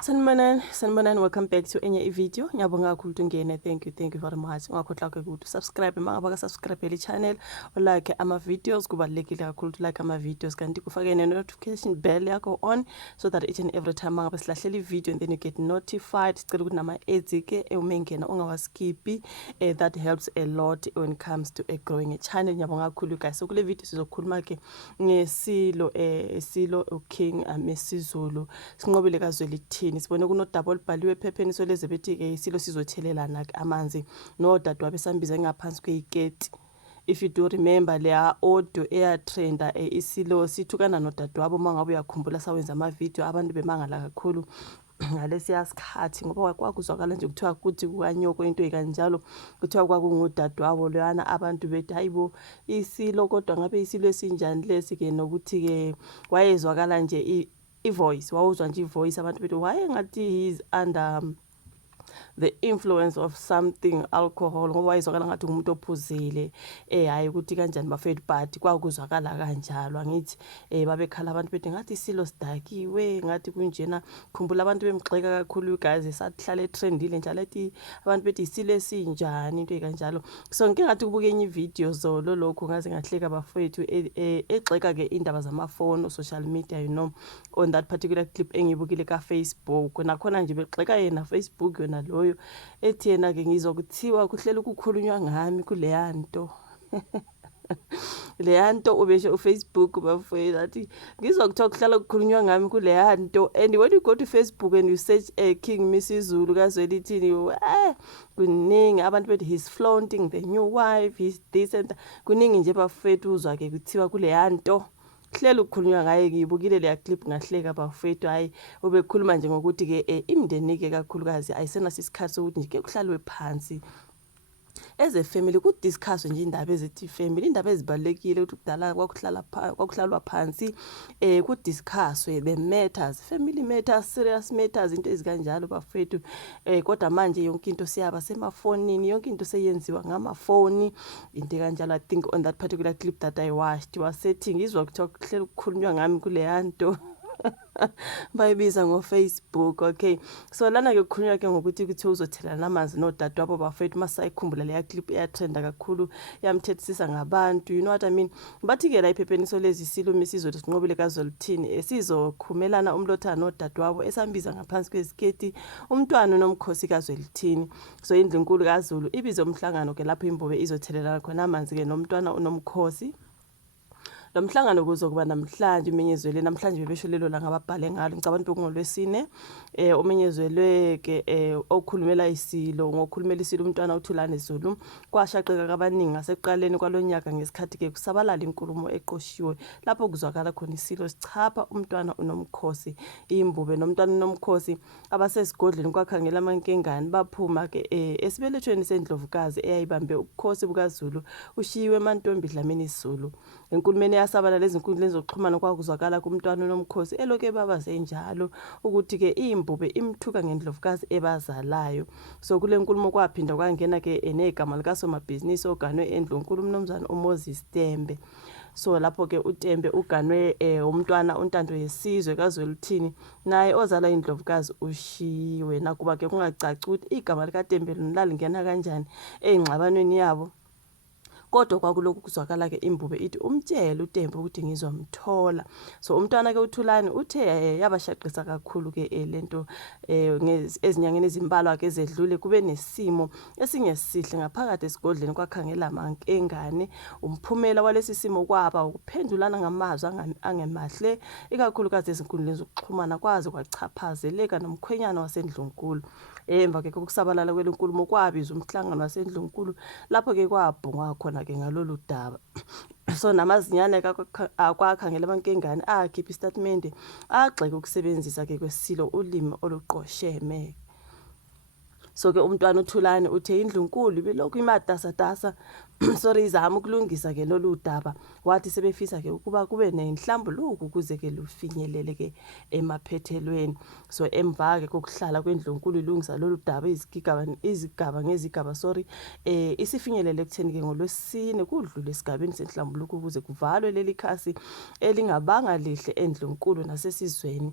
Sanibonani, welcome back to enye i-video. Ngiyabonga kakhulu ukuthi ungene. Thank you very much. Ungakhohlwa ukuthi subscribe mangaba ka subscribe le channel, like ama-videos. Kubalulekile kakhulu ukuthi like ama-videos kanti kufake ne-notification bell yakho on so that each and every time mangabe silahlela i-video and then you get notified. Sicela ukuthi nama-ads ke umengena ungawaskippi. That helps a lot when it comes to growing a channel. Ngiyabonga kakhulu guys. So kule video sizokhuluma ke ngeSilo Silo uKing Mesizulu. Sinqobile kaZwelithini. Sibone kuno double bhaliwe ephepheni so leze bethi ke isilo sizothelelana amanzi no dadwa besambiza ngaphansi kweiketi. If you do remember leya audio air trender isilo sithukana no dadwabo mangabe uyakhumbula sawenza ama video abantu bemangala kakhulu ngalesiya sikhathi ngoba kwakuzwakala nje kuthiwa kuthi kukanyoko into ekanjalo kuthiwa kwakungudadwabo leyana abantu bethi hayibo isilo kodwa ngabe isilo esinjani lesi ke nokuthi ke wayezwakala nje i-voice wawuzwa nje i-voice abantu bethi waye ngathi he's under the influence of something alcohol ngoba wayezwakala ngathi umuntu ophuzile hayi ukuthi kanjani bafethu but kwakuzwakala kanjalo ngithi babekhala abantu bethi ngathi isilo sidakiwe ngathi kunjena khumbula abantu bemgxeka kakhulu guys esahlala etrendile njalo ethi abantu bethi isilo esinjani into ekanjalo so ngike ngathi kubuke enye video zolo lokho ngaze ngahleka bafethu egxeka ke indaba zamafoni social media on that particular clip engibukile ka Facebook nakhona nje begxeka yena Facebook yona loyo ethi yena ke ngizokuthiwa kuhlela ukukhulunywa ngami kuleyanto leyanto ubeshe uFacebook bafethu athi ngizokuthiwa kuhlala ukukhulunywa ngami kuleyanto and when you go to Facebook and you search King Mesizulu kaZwelithini kuningi abantu bethi he's flaunting the new wife, he's this and kuningi nje bafethu uzwa ke kuthiwa kuleyanto kuhlela ukukhulunywa ngaye. Ngiyibukile leya clip ngahleka bafethu hayi obekhuluma nje ngokuthi ke imndeni ke kakhulukazi ayisena sisikhathi sokuthi nje ke kuhlalwe phansi as a family ku discuss nje indaba ezithi family indaba ezibalekile ukuthi kudala kwakuhlalwa phansi ku discuss the matters, family matters, serious matters, into ezikanjalo bafethu kodwa manje yonke into siyaba semafonini, yonke into seyenziwa ngamafoni into kanjalo. I think on that particular clip that I watched was setting izwa kuthiwa kuhlela ukukhulunywa ngami kuleyanto bayibiza ngoFacebook. Okay, so lana ke kukhulunywa ke ngokuthi kuthiwa uzothelana amanzi nodadwabo bafethu masayikhumbula leya clip eyatrenda kakhulu yamthethisisa ngabantu, you know what I mean. Bathi ke la iphepheni so lezi Silo Mesizulu sinqobile kaZwelithini sizokhumelana umlothana nodadwabo esambiza ngaphansi kwesiketi umntwana nomkhosi kaZwelithini. So indlunkulu kaZulu ibizo umhlangano ke lapho imbobe izothelelana khona amanzi ke nomntwana unomkhosi. Lo mhlangano kuzokuba namhlanje umenyezwele namhlanje bebesho lelo la ngababhale ngalo ngicabanga ukuthi ngolwesine umenyezwelwe ke okhulumela isilo ngokhulumela isilo umntwana uThulane Zulu kwashaqeka kabaningi ngaseqaleni kwalonyaka ngesikhathi ke kusabalala inkulumo eqoshiwe lapho kuzwakala khona isilo sichapha umntwana unomkhosi imbube nomntwana unomkhosi abasesigodleni kwakhangela amankengane baphuma ke esibelethweni sendlovukazi eyayibambe ubukhosi bukaZulu ushiyiwe emantombi Dlamini Zulu. Enkulumeni yasabala lezi inkundleni zokuxhumana kwakuzwakala kumntwana nomkhosi eloke babaze njalo ukuthi ke imbube imthuka ngendlovukazi ebazalayo. So kule nkulumo kwaphinda kwangena ke negama likasomabhizinisi oganwe endlunkulu umnomzana uMoses Tembe. So lapho ke uTembe uganwe umntwana untando yesizwe kaZwelithini naye ozala indlovukazi ushiwe nakuba ke kungacaci ukuthi igama likaTembe lingena kanjani engxabanweni yabo. Kodwa kwakulokhu kuzwakala ke imbube ithi umtshela uTembe ukuthi ngizomthola. So umntwana ke uThulane uthe yabashaqisa kakhulu ke lento ezinyangeni ezimbalwa ke ezedlule kube nesimo esingesihle ngaphakathi esigodleni kwakhangela amankengane. Umphumela walesi simo kwaba ukuphendulana ngamazwi angemahle ikakhulukazi ezinkundleni zokuxhumana kwaze kwachaphazeleka nomkhwenyana wasendlunkulu. Emva ke kokusabalala kwenkulumo kwabiza umhlangano wasendlunkulu lapho ke kwabhungwa khona ke ngalolu daba. So namazinyane akwakhangela amankengane akhipha istatement agxeka ukusebenzisa ke kwesilo ulimi oluqosheme. So ke umntwana uThulani uthe indlunkulu ibelokhu imatasatasa sorry izama ukulungisa ke lolu daba wathi sebefisa ke ukuba kube nenhlambuluko ukuze ke lufinyelele ke emaphethelweni. So emva ke kokuhlala kwendlunkulu ilungisa lolu daba izigaba ngezigaba sorry isifinyelele ekutheni ke ngolwesine kudlule esigabeni senhlambuluko ukuze kuvalwe leli khasi elingabanga lihle endlunkulu nasesizweni.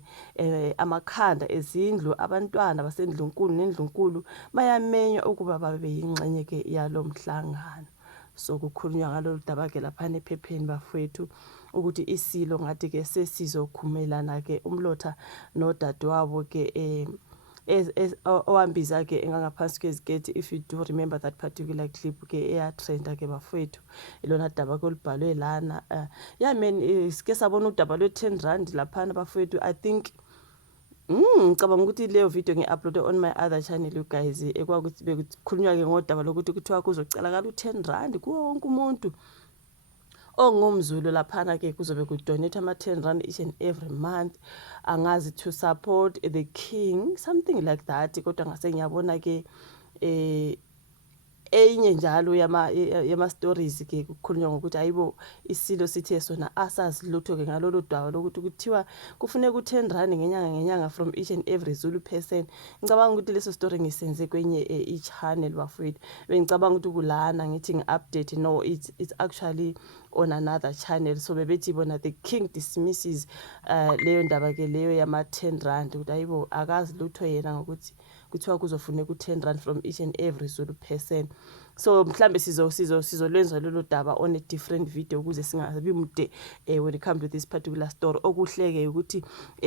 Amakhanda ezindlu abantwana basendlunkulu nendlunkulu bayamenywa ukuba babe yingxenye ke yalomhlangano. So kukhulunywa ngalolu daba ke lapha ephepheni bafowethu ukuthi isilo ngathi ke sesizokhumelana ke umlotha nodadewabo ke owambiza ke engangaphansi kwezigeti. If you do remember that particular clip ke eyatrenda ke bafowethu ilona daba kolibhalwe lana sike sabona udaba lwe R10 laphana bafowethu. I think ngicabanga ukuthi leyo video ngi-uploade on my other channel you guys ekwakuthi bekukhulunywa ke ngodaba lokuthi kuthiwa kuzocelakala u10 kuwo wonke umuntu ongumZulu laphana ke kuzobe kudonate ama R10 each and every month angazi to support the king something like that. Kodwa ngase ngiyabona ke enye njalo yama stories ke kukhulunywa ngokuthi ayibo isilo sithe sona asazilutho ke ngalolu daba lokuthi kuthiwa kufuneka u10 ngenyanga from each and every Zulu person. Ngicabanga ukuthi leso story ngisenze kwenye channel bafowethu bengicabanga ukuthi kulana ngithi ngi-update no it's actually on another channel. So bebethi bona the king dismisses leyo ndaba ke leyo yama R10 ukuthi ayibo akazi lutho yena ngokuthi kuthiwa kuzofuneka u10 from each and every Zulu person. So mhlambe sizolwenza lolu daba on a different video ukuze singabi mude when it comes to this particular story. Okuhleke ukuthi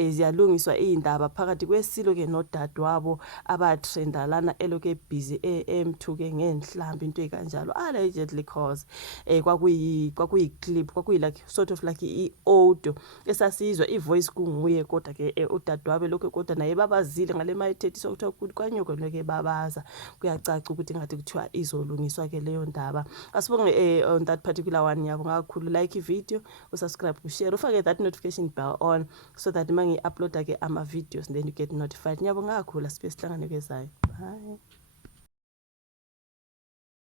ziyalungiswa izindaba phakathi kwesilo ke nodadewabo abatrenda lana eloke busy M2 ke ngenhlambi into ekanjalo allegedly cause kwakuyi clip kwakuyi like sort of like i-audio esasizwa ivoice kunguye kodwa ke udadewabo lokho kodwa naye babazile ngale mayithethe sokuthiwa kwanyoko leke babaza kuyacaca ukuthi ngathi kuthiwa izolungiswa ke leyo ndaba. Asibonge on that particular one. Ngiyabonga kakhulu, like i-video, usubscribe, ushare, ufake that notification bell on so that mangi upload ke ama videos then you get notified. Ngiyabonga kakhulu, asibe sihlangane kwezayo. Bye.